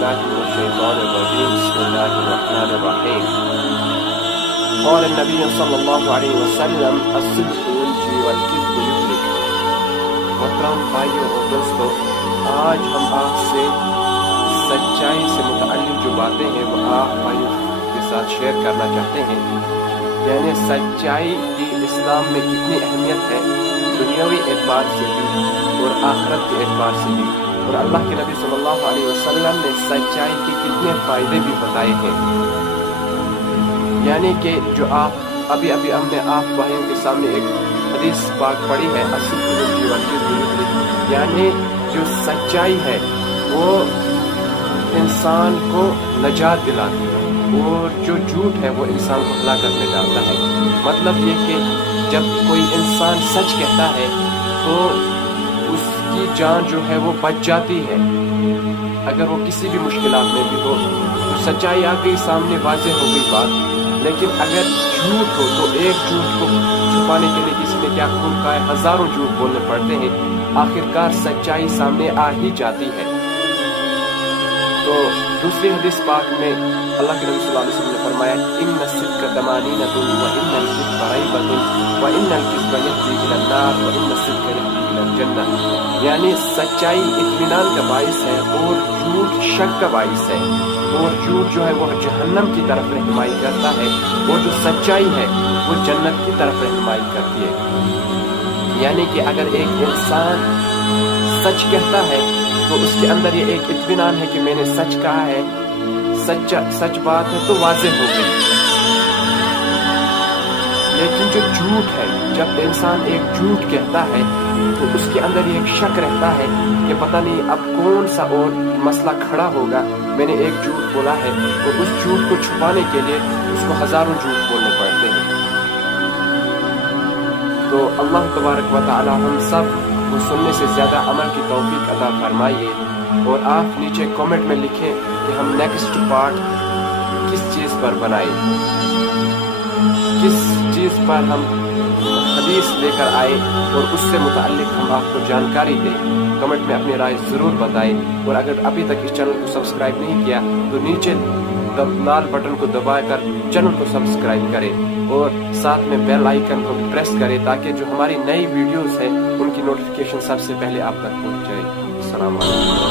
بالله من الشيطان الرجيم بسم الله الرحمن الرحيم قال النبي صلی اللہ علیہ وسلم الصدق ينجي والكذب يهلك۔ محترم بھائیوں اور دوستو، آج ہم آپ سے سچائی سے متعلق جو باتیں ہیں وہ آپ بھائیوں کے ساتھ شیئر کرنا چاہتے ہیں، یعنی سچائی کی اسلام میں کتنی اہمیت ہے، دنیاوی اعتبار سے بھی اور آخرت کے اعتبار سے بھی، اور اللہ کے نبی صلی اللہ علیہ وسلم نے سچائی کے کتنے فائدے بھی بتائے ہیں۔ یعنی کہ جو آپ ابھی ہم نے آپ بھائیوں کے سامنے ایک حدیث پاک پڑھی ہے، یعنی جو سچائی ہے وہ انسان کو نجات دلاتی ہے، اور جو جھوٹ ہے وہ انسان کو ہلاکت میں ڈالتا ہے۔ مطلب یہ کہ جب کوئی انسان سچ کہتا ہے تو اس کی جان جو ہے وہ بچ جاتی ہے، اگر وہ کسی بھی مشکلات میں بھی ہو تو سچائی آ گئی سامنے، واضح ہو گئی بات۔ لیکن اگر جھوٹ ہو تو ایک جھوٹ کو چھپانے کے لیے کسی نے کیا خون کا ہے، ہزاروں جھوٹ بولنے پڑتے ہیں، آخرکار سچائی سامنے آ ہی جاتی ہے۔ تو دوسری حدیث پاک میں اللہ کے نبی صلی اللہ علیہ وسلم نے فرمایا ان الصدق طمانینۃ وان الکذب ریبۃ وان الکذب یہدی الی النار وان الصدق یہدی الی الجنہ، یعنی سچائی اطمینان کا باعث ہے اور جھوٹ شک کا باعث ہے، اور جھوٹ جو ہے وہ جہنم کی طرف رہنمائی کرتا ہے، اور جو سچائی ہے وہ جنت کی طرف رہنمائی کرتی ہے۔ یعنی کہ اگر ایک انسان سچ کہتا ہے تو اس کے اندر یہ ایک اطمینان ہے کہ میں نے سچ کہا ہے، سچ بات ہے تو واضح ہو گئی۔ لیکن جو جھوٹ ہے، جب انسان ایک جھوٹ کہتا ہے تو اس کے اندر یہ ایک شک رہتا ہے کہ پتہ نہیں اب کون سا اور مسئلہ کھڑا ہوگا، میں نے ایک جھوٹ بولا ہے، اور اس جھوٹ کو چھپانے کے لیے اس کو ہزاروں جھوٹ بولنے پڑتے ہیں۔ تو اللہ تبارک و تعالی ہم سب کو سننے سے زیادہ عمل کی توفیق عطا فرمائیے، اور آپ نیچے کامنٹ میں لکھیں کہ ہم نیکسٹ پارٹ کس چیز پر بنائیں، کس چیز پر ہم حدیث لے کر آئے اور اس سے متعلق ہم آپ کو جانکاری دیں۔ کمنٹ میں اپنی رائے ضرور بتائیں، اور اگر ابھی تک اس چینل کو سبسکرائب نہیں کیا تو نیچے لال بٹن کو دبا کر چینل کو سبسکرائب کریں، اور ساتھ میں بیل آئیکن کو پریس کریں تاکہ جو ہماری نئی ویڈیوز ہیں ان کی نوٹیفیکیشن سب سے پہلے آپ تک پہنچ جائے۔ السلام علیکم۔